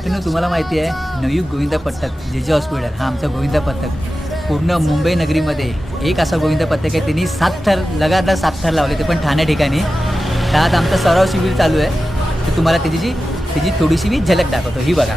मित्रांनो तुम्हाला माहिती आहे नवयुग गोविंदा पथक जे जे हॉस्पिटल हा आमचा गोविंदा पथक. पूर्ण मुंबई नगरीमध्ये एक असा गोविंदा पथक आहे त्यांनी सात थर लगातार सात थर लावले ते पण ठाणे ठिकाणी. त्यात आमचा सराव शिबिर चालू आहे. तर तुम्हाला त्याची जी त्याची थोडीशी मी झलक दाखवतो. ही बघा.